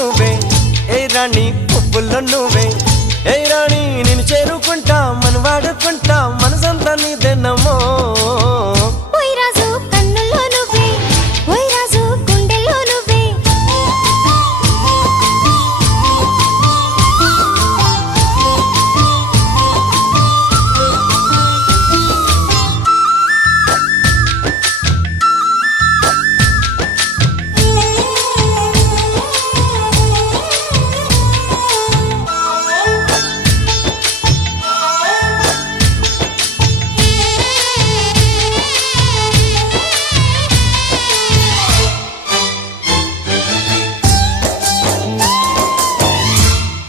నువ్వే ఏ రాణి పువ్వుల్లో నువ్వే ఏ రాణి నేను చేరుకుంటా మన వాడుకుంటా మనసంతా నీదేనమ్మో